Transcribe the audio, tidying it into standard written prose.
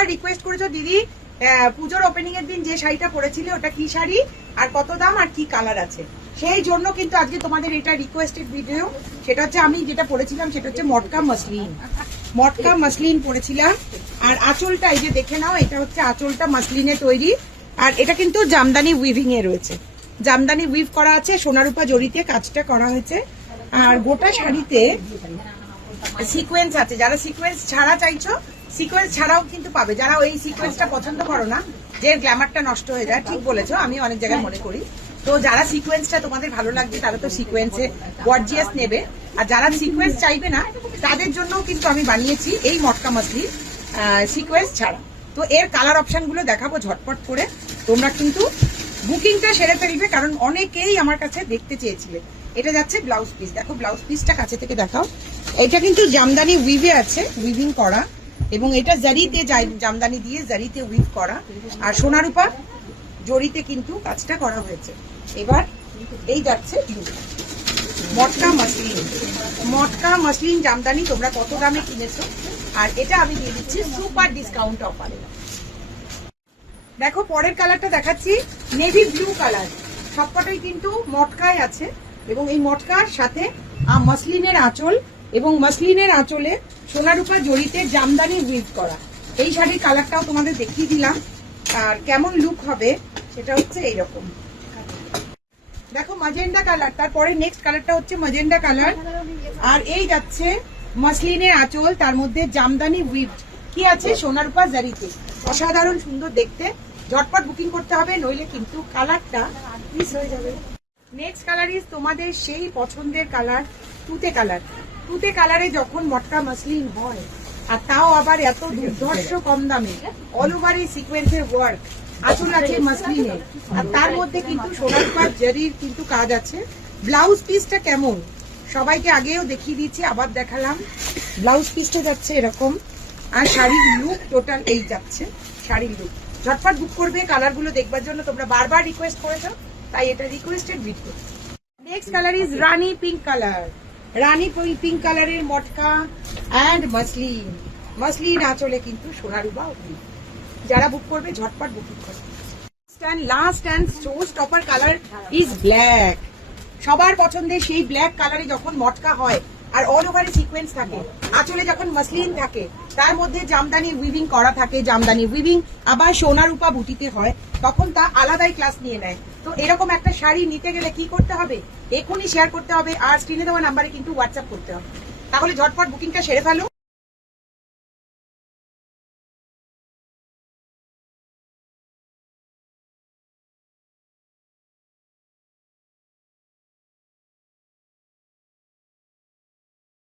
বারবার রিকোয়েস্ট করেছো দিদি পুজোর ওপেনিং এর দিন যে শাড়িটা পরেছিলে ওটা কি শাড়ি আর কত দাম আর কি কালার আছে, সেই জন্য কিন্তু আজকে তোমাদের এটা রিকোয়েস্টেড ভিডিও। সেটা হচ্ছে আমি যেটা পরেছিলাম সেটা হচ্ছে মটকা মাসলিন, মটকা মাসলিন পরেছিলাম। আর আঁচলটা এই যে দেখে নাও, এটা হচ্ছে আঁচলটা মাসলিনে তৈরি, আর এটা কিন্তু জামদানি উইভিং এ রয়েছে, জামদানি উইভ করা আছে, সোনারূপা জড়িতে কাজটা করা হয়েছে। আর গোটা শাড়িতে সিকোয়েন্স আছে, যারা সিকোয়েন্স ছাড়া চাইছো সিকোয়েন্স ছাড়াও কিন্তু পাবে, যারা ওই সিকোয়েন্সটা পছন্দ করো না যে গ্ল্যামারটা নষ্ট হয়ে যায়, ঠিক বলেছো, আমি অনেক জায়গায় মনে করি। তো যারা সিকোয়েন্সটা তোমাদের ভালো লাগবে তারা তো সিকোয়েন্সে গর্জিয়াস নেবে, আর যারা সিকোয়েন্স চাইবে না তাদের জন্য কিন্তু আমি বানিয়েছি এই মটকা মাসলিন সিকোয়েন্স ছাড়া। তো এর কালার অপশন গুলো দেখাবো ঝটপট করে, তোমরা কিন্তু বুকিংটা সেরে ফেলবে, কারণ অনেকেই আমার কাছে দেখতে চেয়েছিলে। এটা যাচ্ছে ব্লাউজ পিস, দেখো ব্লাউজ পিসটা কাছে থেকে দেখাও। এটা কিন্তু জামদানি উইভে আছে, উইভিং করা, এবং এটা জারিতে জামদানি দিয়ে জারিতে উইভ করা, আর সোনারূপা জড়িতে কিন্তু কাজটা করা হয়েছে। এবার এই যাচ্ছে মটকা মাসলিন, মটকা মাসলিন জামদানি তোমরা কত দামে কিনেছো, আর এটা আমি দিয়ে দিচ্ছি সুপার ডিসকাউন্ট অফারে। দেখো পরের কালারটা দেখাচ্ছি, নেভি ব্লু কালার, সবকটাই কিন্তু মটকায় আছে, এবং এই মটকার সাথে মাসলিনের আঁচল, এবং মাসলিনের আঁচলে সোনারূপা জড়িতে জামদানি উইভ করা। এই শাড়ির কালারটাও তোমাদের দেখিয়ে দিলাম, আর কেমন লুক হবে সেটা হচ্ছে এইরকম। দেখো ম্যাজেন্ডা কালার, তারপরে নেক্সট কালারটা হচ্ছে ম্যাজেন্ডা কালার, আর এই যাচ্ছে মাসলিনের আঁচল, তার মধ্যে জামদানি উইভ কি আছে সোনারূপা জারিতে, অসাধারণ সুন্দর দেখতে। ঝটপট বুকিং করতে হবে, নইলে কিন্তু কালারটা মিস হয়ে যাবে। নেক্সট কালার ইজ তোমাদের সেই পছন্দের কালার, তুতে কালার। তুতে কালারে যখন মটকা মাসলিন হয়, আর তাও আবার এত দুর্ধর্ষ কম দামে, অল ওভার এই সিকোয়েন্সের ওয়ার্ক, আঁচল আছে মাসলিনে, আর তার মধ্যে কিন্তু সোনারূপা জারির কিন্তু কাজ আছে। ব্লাউজ পিসটা কেমন সবাইকে আগেও দেখিয়ে দিয়েছি, আবার দেখালাম। ব্লাউজ পিসটা যাচ্ছে এরকম, আর শাড়ির লুক টোটাল এই যাচ্ছে শাড়ির লুক। ঝটপট বুক করবে কালারগুলো দেখবার জন্য, তোমরা বারবার রিকোয়েস্ট করেছো, তাই এটা requested video. Next colour is Rani pink colour, Rani pink কালারের মটকা অ্যান্ড মাসলিন, মাসলিন আঁচলে কিন্তু সোনারূপা উইভ। যারা বুক করবে ঝটপট বুকিং করবে। Last and show stopper colour is black, সবার পছন্দের সেই ব্ল্যাক কালারে যখন মটকা হয় আর অল ওভারে সিকোয়েন্স থাকে, আঁচলে যখন মাসলিন থাকে, তার মধ্যে জামদানি উইভিং করা থাকে, জামদানি উইভিং আবার সোনারূপা বুটিতে হয়, তখন তা আলাদাই ক্লাস নিয়ে নেয়। তো এরকম একটা শাড়ি নিতে গেলে কি করতে হবে, এখনই শেয়ার করতে হবে, আর স্ক্রিনে দেওয়া নাম্বারে কিন্তু হোয়াটসঅ্যাপ করতে হবে, তাহলে ঝটপট বুকিংটা সেরে ফেলো।